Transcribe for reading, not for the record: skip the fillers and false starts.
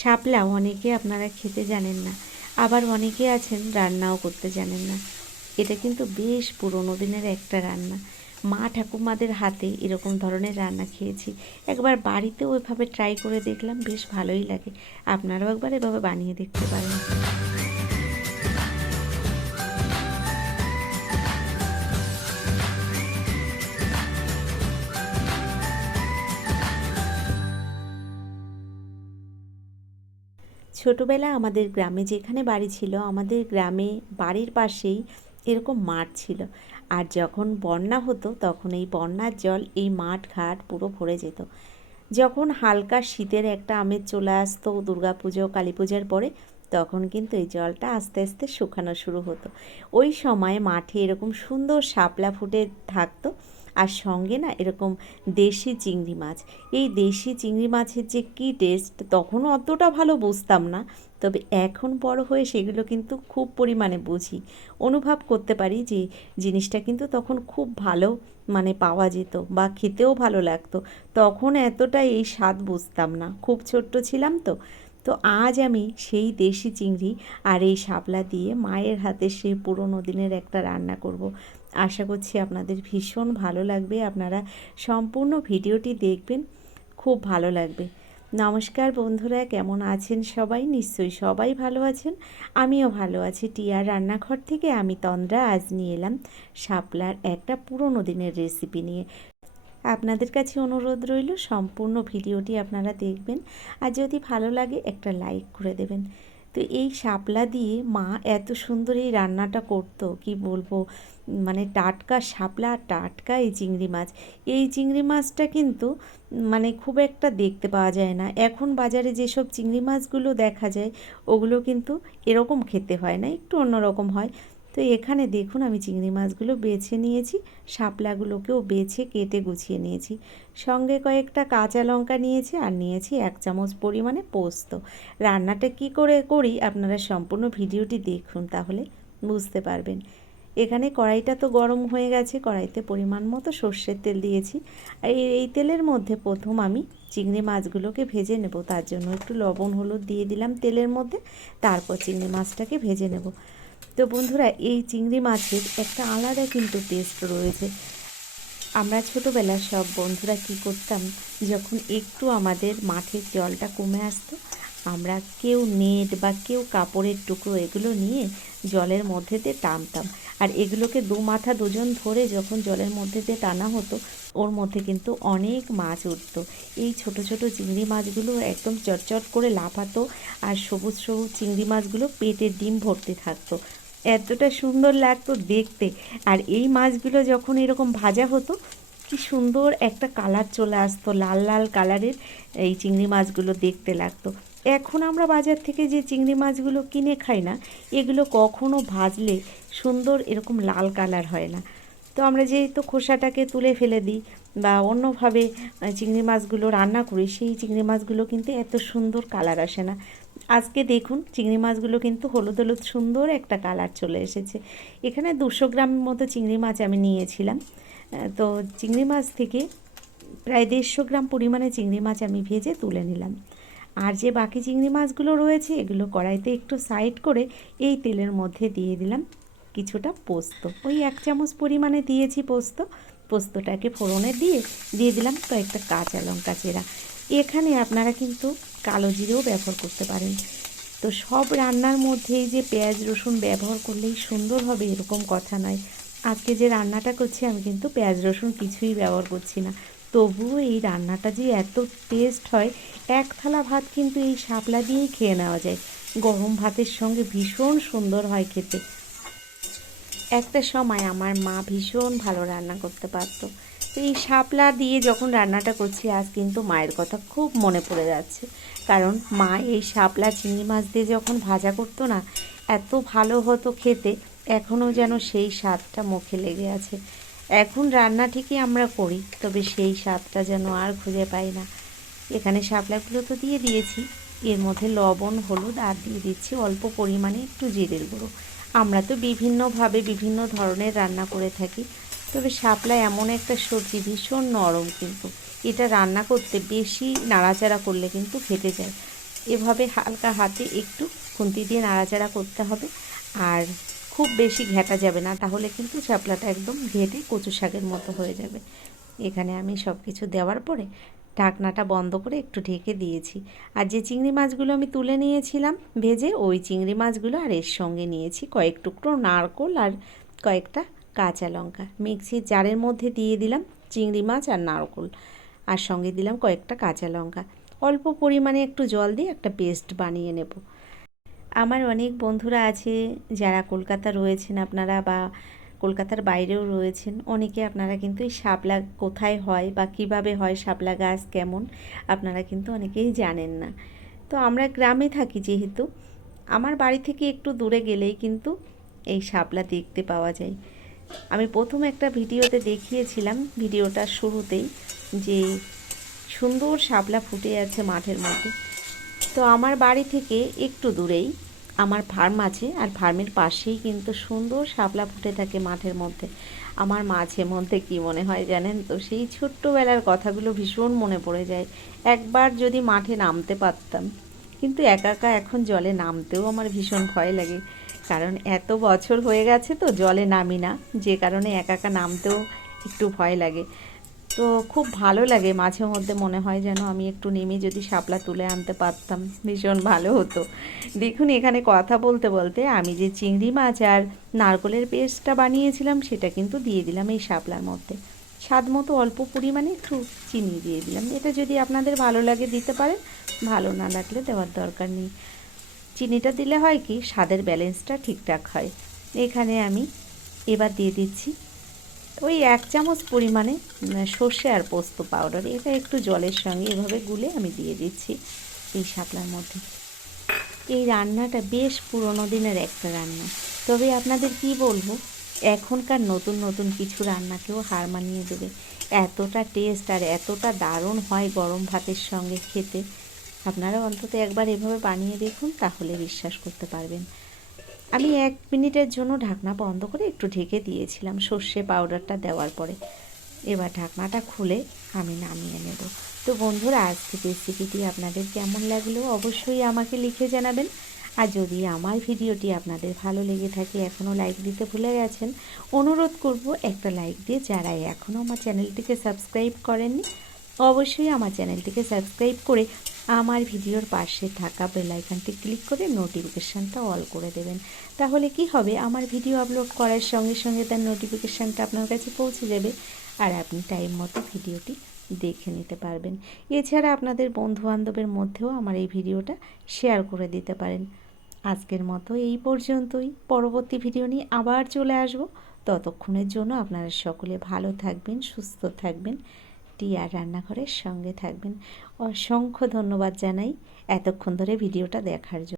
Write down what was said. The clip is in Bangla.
শাপলা অনেকে আপনারা খেতে জানেন না, আবার অনেকে আছেন রান্নাও করতে জানেন না। এটা কিন্তু বেশ পুরোনো দিনের একটা রান্না। মা ঠাকুমাদের হাতে এরকম ধরনের রান্না খেয়েছি। একবার বাড়িতেও এভাবে ট্রাই করে দেখলাম, বেশ ভালোই লাগে। আপনারাও একবার এভাবে বানিয়ে দেখতে পারেন। ছোটোবেলায় আমাদের গ্রামে যেখানে বাড়ি ছিল, আমাদের গ্রামে বাড়ির পাশেই এরকম মাঠ ছিল। আর যখন বন্যা হতো তখন এই বন্যার জল এই মাঠ ঘাট পুরো ভরে যেত। যখন হালকা শীতের একটা আমেজ চলে আসতো দুর্গাপুজো কালী পূজার পরে, তখন কিন্তু এই জলটা আস্তে আস্তে শুকানো শুরু হতো। ওই সময় মাঠে এরকম সুন্দর শাপলা ফুটে থাকতো, আর সঙ্গে না এরকম দেশি চিংড়ি মাছ। এই দেশি চিংড়ি মাছের যে কী টেস্ট, তখনও অতটা ভালো বুঝতাম না, তবে এখন বড় হয়ে সেগুলো কিন্তু খুব পরিমাণে বুঝি, অনুভব করতে পারি যে জিনিসটা কিন্তু তখন খুব ভালো পাওয়া যেত বা খেতেও ভালো লাগতো। তখন এতটা এই স্বাদ বুঝতাম না, খুব ছোট্ট ছিলাম তো। তো আজ আমি সেই দেশি চিংড়ি আর এই শাপলা দিয়ে মায়ের হাতে সেই পুরোনো দিনের একটা রান্না করব। আশা করছি আপনাদের ভীষণ ভালো লাগবে। আপনারা সম্পূর্ণ ভিডিওটি দেখবেন, খুব ভালো লাগবে। নমস্কার বন্ধুরা, কেমন আছেন সবাই? নিশ্চয়ই সবাই ভালো আছেন, আমিও ভালো আছি। টিয়ার রান্নাঘর থেকে আমি তন্দ্রা আজ নিয়ে এলাম শাপলার একটা পুরোনো দিনের রেসিপি নিয়ে। আপনাদের কাছে অনুরোধ রইল সম্পূর্ণ ভিডিওটি আপনারা দেখবেন, আর যদি ভালো লাগে একটা লাইক করে দেবেন। তো এই শাপলা দিয়ে মা এত সুন্দর এই রান্নাটা করতো, কি বলবো। টাটকা শাপলা, টাটকা এই চিংড়ি মাছ। এই চিংড়ি মাছটা কিন্তু খুব একটা দেখতে পাওয়া যায় না এখন বাজারে। যেসব চিংড়ি মাছগুলো দেখা যায় ওগুলো কিন্তু এরকম খেতে হয় না, একটু অন্যরকম হয়। তো এখানে দেখুন আমি চিংড়ি মাছগুলো বেছে নিয়েছি, শাপলাগুলোকেও বেছে কেটে গুছিয়ে নিয়েছি। সঙ্গে কয়েকটা কাঁচা লঙ্কা নিয়েছি, আর নিয়েছি 1 চামচ পরিমাণে পোস্ত। রান্নাটা কি করে করি আপনারা সম্পূর্ণ ভিডিওটি দেখুন, তাহলে বুঝতে পারবেন। এখানে কড়াইটা তো গরম হয়ে গেছে, কড়াইতে পরিমাণ মতো সর্ষের তেল দিয়েছি। আর এই তেলের মধ্যে প্রথম আমি চিংড়ি মাছগুলোকে ভেজে নেব, তার জন্য একটু লবণ হলুদ দিয়ে দিলাম তেলের মধ্যে। তারপর চিংড়ি মাছটাকে ভেজে নেব। তো বন্ধুরা, এই চিংড়ি মাছের একটা আলাদা কিন্তু টেস্ট রয়েছে। আমরা ছোটোবেলার সব বন্ধুরা কি করতাম, যখন একটু আমাদের মাঠের জলটা কমে আসতো, আমরা কেউ নেট বা কেউ কাপড়ের টুকরো এগুলো নিয়ে জলের মধ্যে দিয়ে টানতাম। আর এগুলোকে দু মাথা দুজন ধরে যখন জলের মধ্যে দিয়ে টানা হতো, ওর মধ্যে কিন্তু অনেক মাছ উঠতো। এই ছোট ছোট চিংড়ি মাছগুলো একদম চটচট করে লাফাতো, আর সবুজ সবুজ চিংড়ি মাছগুলো পেটের ডিম ভর্তি থাকতো। এতটা সুন্দর লাগতো দেখতে। আর এই মাছগুলো যখন এরকম ভাজা হতো, কি সুন্দর একটা কালার চলে আসতো, লাল লাল কালারের এই চিংড়ি মাছগুলো দেখতে লাগতো। এখন আমরা বাজার থেকে যে চিংড়ি মাছগুলো কিনে খাই না, এগুলো কখনো ভাজলে সুন্দর এরকম লাল কালার হয় না। তো আমরা যেহেতু খোসাটাকে তুলে ফেলে দিই বা অন্যভাবে চিংড়ি মাছগুলো রান্না করি, সেই চিংড়ি মাছগুলো কিন্তু এত সুন্দর কালার আসে না। আজকে দেখুন চিংড়ি মাছগুলো কিন্তু হলুদ হলুদ সুন্দর একটা কালার চলে এসেছে। এখানে 200 গ্রাম মতো চিংড়ি মাছ আমি নিয়েছিলাম। তো চিংড়ি মাছ থেকে প্রায় 150 গ্রাম পরিমাণে চিংড়ি মাছ আমি ভেজে তুলে নিলাম। আর যে বাকি চিংড়ি মাছগুলো রয়েছে, এগুলো কড়াইতে একটু সাইড করে এই তেলের মধ্যে দিয়ে দিলাম কিছুটা পোস্ত। ওই 1 চামচ পরিমাণে দিয়েছি পোস্ত। পোস্তটাকে ফোড়নে দিয়ে দিলাম কয়েকটা কাঁচা লঙ্কা চেরা। এখানে আপনারা কিন্তু কালো জিরেও ব্যবহার করতে পারেন। তো সব রান্নার মধ্যে এই যে পেঁয়াজ রসুন ব্যবহার করলেই সুন্দর হবে এরকম কথা নয়। আজকে যে রান্নাটা করছি আমি কিন্তু পেঁয়াজ রসুন কিছুই ব্যবহার করছি না, তবুও এই রান্নাটা যে এত টেস্ট হয়। এক থালা ভাত কিন্তু এই শাপলা দিয়েই খেয়ে নেওয়া যায়, গরম ভাতের সঙ্গে ভীষণ সুন্দর হয় খেতে। একটা সময় আমার মা ভীষণ ভালো রান্না করতে পারতো। তো এই শাপলা দিয়ে যখন রান্নাটা করছি, আজ কিন্তু মায়ের কথা খুব মনে পড়ে যাচ্ছে। কারণ মা এই শাপলা চিংড়ি মাছ দিয়ে যখন ভাজা করতো না, এত ভালো হতো খেতে, এখনও যেন সেই স্বাদটা মুখে লেগে আছে। এখন রান্না ঠিকই আমরা করি, তবে সেই স্বাদটা যেন আর খুঁজে পাই না। এখানে শাপলাগুলো তো দিয়ে দিয়েছি, এর মধ্যে লবণ হলুদ আর দিয়ে দিচ্ছি অল্প পরিমাণে একটু জিরের গুঁড়ো। আমরা তো বিভিন্নভাবে বিভিন্ন ধরনের রান্না করে থাকি, তবে শাপলা এমন একটা সবজি ভীষণ নরম, কিন্তু এটা রান্না করতে বেশি নাড়াচাড়া করলে কিন্তু ফেটে যায়। এভাবে হালকা হাতে একটু খুন্তি দিয়ে নাড়াচাড়া করতে হবে। আর খুব বেশি ঘেঁটা যাবে না, তাহলে কিন্তু শাপলাটা একদম ঘেঁটে কচু শাকের মতো হয়ে যাবে। এখানে আমি সব কিছু দেওয়ার পরে ঢাকনাটা বন্ধ করে একটু ঢেকে দিয়েছি। আর যে চিংড়ি মাছগুলো আমি তুলে নিয়েছিলাম ভেজে, ওই চিংড়ি মাছগুলো আর এর সঙ্গে নিয়েছি কয়েক টুকরো নারকোল আর কয়েকটা কাঁচা লঙ্কা। মিক্সির জারের মধ্যে দিয়ে দিলাম চিংড়ি মাছ আর নারকোল, আর সঙ্গে দিলাম কয়েকটা কাঁচা লঙ্কা। অল্প পরিমাণে একটু জল দিয়ে একটা পেস্ট বানিয়ে নেব। আমার অনেক বন্ধুরা আছে যারা কলকাতা রয়েছেন আপনারা, বা কলকাতার বাইরেও রয়েছেন অনেকে, আপনারা কিন্তু এই শাপলা কোথায় হয় বা কিভাবে হয়, শাপলা গাছ কেমন, আপনারা কিন্তু অনেকেই জানেন না। তো আমরা গ্রামে থাকি যেহেতু, আমার বাড়ি থেকে একটু দূরে গেলেই কিন্তু এই শাপলা দেখতে পাওয়া যায়। আমি প্রথম একটা ভিডিওতে দেখিয়েছিলাম, ভিডিওটার শুরুতেই, যে সুন্দর শাপলা ফুটে আছে মাঠের মধ্যে। তো আমার বাড়ি থেকে একটু দূরেই আমার ফার্ম আছে, আর ফার্মের পাশেই কিন্তু সুন্দর শাপলা ফুটে থাকে মাঠের মধ্যে। আমার মাঝে মধ্যে কী মনে হয় জানেন তো, সেই ছোট্টবেলার কথাগুলো ভীষণ মনে পড়ে যায়। একবার যদি মাঠে নামতে পারতাম, কিন্তু একা একা এখন জলে নামতেও আমার ভীষণ ভয় লাগে, কারণ এত বছর হয়ে গেছে তো জলে নামি না, যে কারণে একা একা নামতেও একটু ভয় লাগে। তো খুব ভালো লাগে, মাঝে মধ্যে মনে হয় যেন আমি একটু নেমে যদি শাপলা তুলে আনতে পারতাম, ভীষণ ভালো হতো। দেখুন এখানে কথা বলতে বলতে আমি যে চিংড়ি মাছ আর নারকেলের পেস্টটা বানিয়েছিলাম সেটা কিন্তু দিয়ে দিলাম এই শাপলার মধ্যে। স্বাদ মতো অল্প পরিমাণে একটু চিনি দিয়ে দিলাম, এটা যদি আপনাদের ভালো লাগে দিতে পারেন, ভালো না লাগলে দেওয়ার দরকার নেই। চিনিটা দিলে হয় কি, স্বাদের ব্যালেন্সটা ঠিকঠাক হয়। এখানে আমি এবার দিয়ে দিচ্ছি ওই 1 চামচ পরিমাণে সর্ষে আর পোস্ত পাউডার, এটা একটু জলের সঙ্গে এভাবে গুলে আমি দিয়ে দিচ্ছি এই শাপলার মধ্যে। এই রান্নাটা বেশ পুরোনো দিনের একটা রান্না, তবে আপনাদের কি বলবো, এখনকার নতুন নতুন কিছু রান্নাকেও হার মানিয়ে দেবে। এতটা টেস্ট আর এতটা দারুণ হয় গরম ভাতের সঙ্গে খেতে। আপনারা অন্তত একবার এভাবে বানিয়ে দেখুন, তাহলে বিশ্বাস করতে পারবেন। আমি 1 মিনিটের জন্য ঢাকনা বন্ধ করে একটু ঢেকে দিয়েছিলাম সর্ষে পাউডারটা দেওয়ার পরে। এবার ঢাকনাটা খুলে আমি নামিয়ে নেব। তো বন্ধুরা, আজকের রেসিপিটি আপনাদের কেমন লাগলো অবশ্যই আমাকে লিখে জানাবেন। আর যদি আমার ভিডিওটি আপনাদের ভালো লেগে থাকে, এখনও লাইক দিতে ভুলে গেছেন, অনুরোধ করব একটা লাইক দিয়ে, যারা এখনও আমার চ্যানেলটিকে সাবস্ক্রাইব করেননি অবশ্যই আমার চ্যানেলটিকে সাবস্ক্রাইব করে আমার ভিডিওর পাশে থাকা বেল আইকনটি ক্লিক করে নোটিফিকেশানটা অল করে দেবেন। তাহলে কি হবে, আমার ভিডিও আপলোড করার সঙ্গে সঙ্গে তার নোটিফিকেশানটা আপনার কাছে পৌঁছে যাবে, আর আপনি টাইম মতো ভিডিওটি দেখে নিতে পারবেন। এছাড়া আপনাদের বন্ধুবান্ধবের মধ্যেও আমার এই ভিডিওটা শেয়ার করে দিতে পারেন। আজকের মতো এই পর্যন্তই, পরবর্তী ভিডিও নিয়ে আবার চলে আসব। ততক্ষণের জন্য আপনারা সকলে ভালো থাকবেন, সুস্থ থাকবেন, টিয়ার রান্নাঘরের সঙ্গে থাকবেন। অসংখ্য ধন্যবাদ জানাই এতক্ষণ ধরে ভিডিওটা দেখার জন্য।